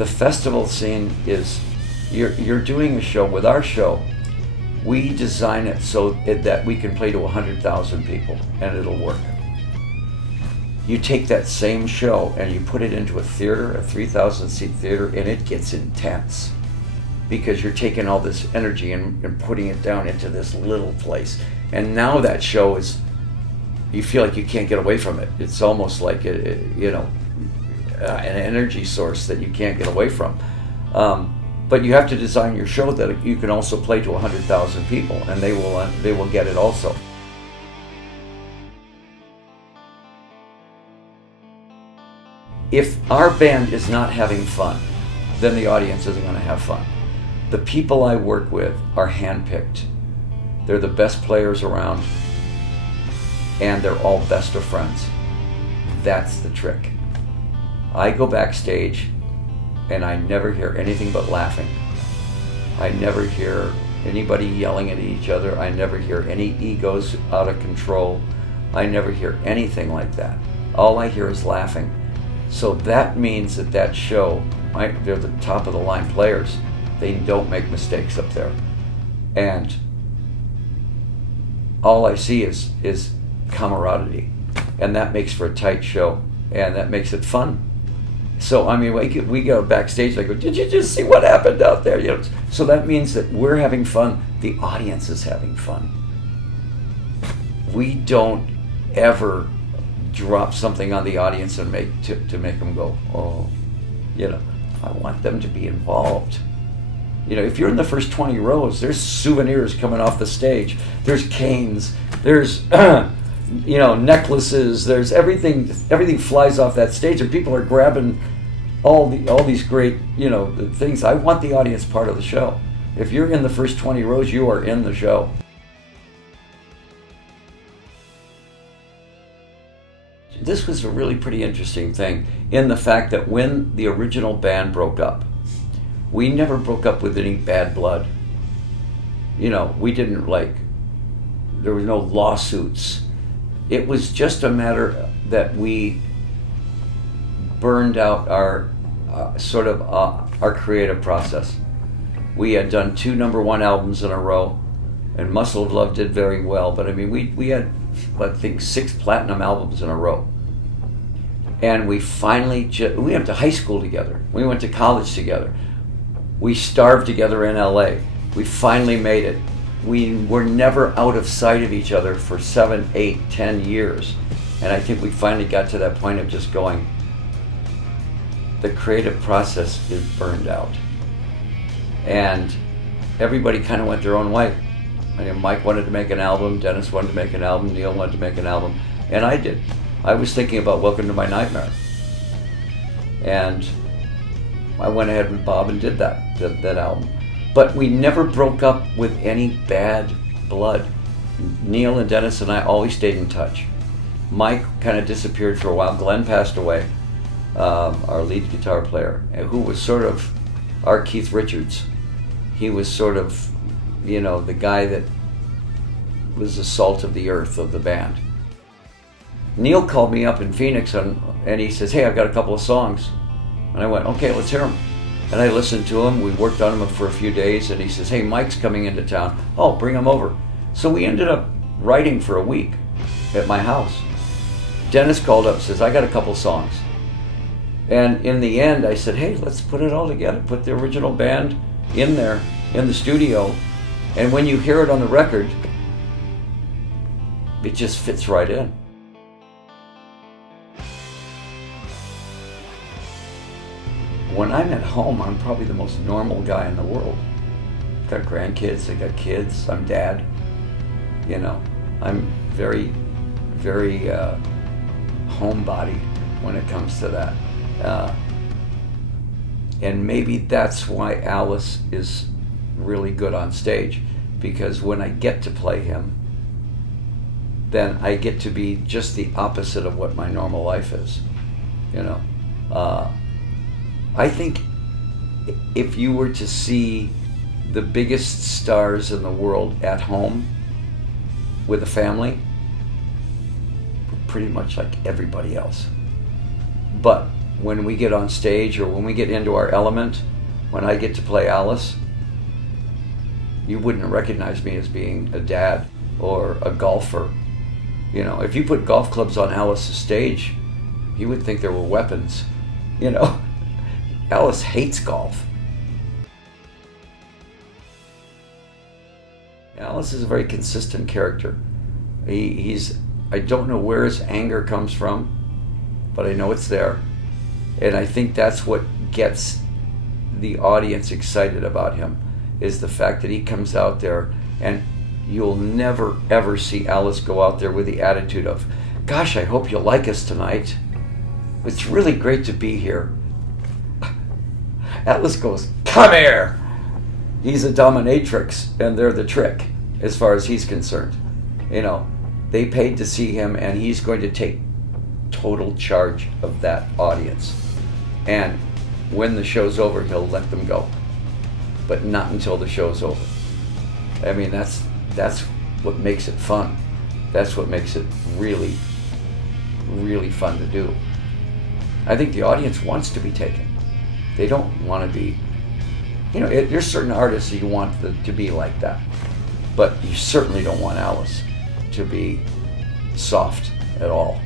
The festival scene is, you're doing a show. With our show, we design it so that we can play to 100,000 people and it'll work. You take that same show and you put it into a theater, a 3,000 seat theater, and it gets intense because you're taking all this energy and putting it down into this little place. And now that show is, you feel like you can't get away from it. It's almost like, an energy source that you can't get away from. But you have to design your show that you can also play to 100,000 people, and they will get it also. If our band is not having fun, then the audience isn't going to have fun. The people I work with are handpicked. They're the best players around, and they're all best of friends. That's the trick. I go backstage and I never hear anything but laughing. I never hear anybody yelling at each other. I never hear any egos out of control. I never hear anything like that. All I hear is laughing. So that means that show, they're the top of the line players. They don't make mistakes up there. And all I see is camaraderie. And that makes for a tight show. And that makes it fun. So, I mean, we go backstage, I go, did you just see what happened out there? You know, so that means that we're having fun. The audience is having fun. We don't ever drop something on the audience and to make them go, oh, I want them to be involved. If you're in the first 20 rows, there's souvenirs coming off the stage. There's canes. There's, necklaces. There's everything. Everything flies off that stage, and people are grabbing all these great, things. I want the audience part of the show. If you're in the first 20 rows, you are in the show. This was a really pretty interesting thing in the fact that when the original band broke up, we never broke up with any bad blood. We didn't there were no lawsuits. It was just a matter that we burned out our our creative process. We had done 2 #1 albums in a row, and Muscle of Love did very well, but I mean, we had, I think, 6 platinum albums in a row. And we finally, we went to high school together. We went to college together. We starved together in LA. We finally made it. We were never out of sight of each other for 7, 8, 10 years. And I think we finally got to that point of just going, the creative process is burned out. And everybody kind of went their own way. Mike wanted to make an album, Dennis wanted to make an album, Neal wanted to make an album, and I did. I was thinking about Welcome to My Nightmare. And I went ahead with Bob and did that album. But we never broke up with any bad blood. Neal and Dennis and I always stayed in touch. Mike kind of disappeared for a while. Glenn passed away, our lead guitar player, who was sort of our Keith Richards. He was sort of, the guy that was the salt of the earth of the band. Neal called me up in Phoenix and he says, hey, I've got a couple of songs. And I went, okay, let's hear them. And I listened to him. We worked on them for a few days, and he says, hey, Mike's coming into town. Oh, bring him over. So we ended up writing for a week at my house. Dennis called up and says, I got a couple songs. And in the end, I said, hey, let's put it all together. Put the original band in there, in the studio. And when you hear it on the record, it just fits right in. When I'm at home, I'm probably the most normal guy in the world. I've got grandkids, I got kids, I'm dad. I'm very, very homebody when it comes to that. And maybe that's why Alice is really good on stage, because when I get to play him, then I get to be just the opposite of what my normal life is. I think if you were to see the biggest stars in the world at home with a family, we're pretty much like everybody else. But when we get on stage or when we get into our element, when I get to play Alice, you wouldn't recognize me as being a dad or a golfer. You know, if you put golf clubs on Alice's stage, you would think there were weapons. You know, Alice hates golf. Alice is a very consistent character. I don't know where his anger comes from, but I know it's there. And I think that's what gets the audience excited about him, is the fact that he comes out there, and you'll never ever see Alice go out there with the attitude of, gosh, I hope you like us tonight. It's really great to be here. Alice goes, come here. He's a dominatrix, and they're the trick, as far as he's concerned. You know, they paid to see him, and he's going to take total charge of that audience. And when the show's over, he'll let them go. But not until the show's over. I mean, that's what makes it fun. That's what makes it really, really fun to do. I think the audience wants to be taken. They don't want to be, you know, there's certain artists that you want to be like that. But you certainly don't want Alice to be soft at all.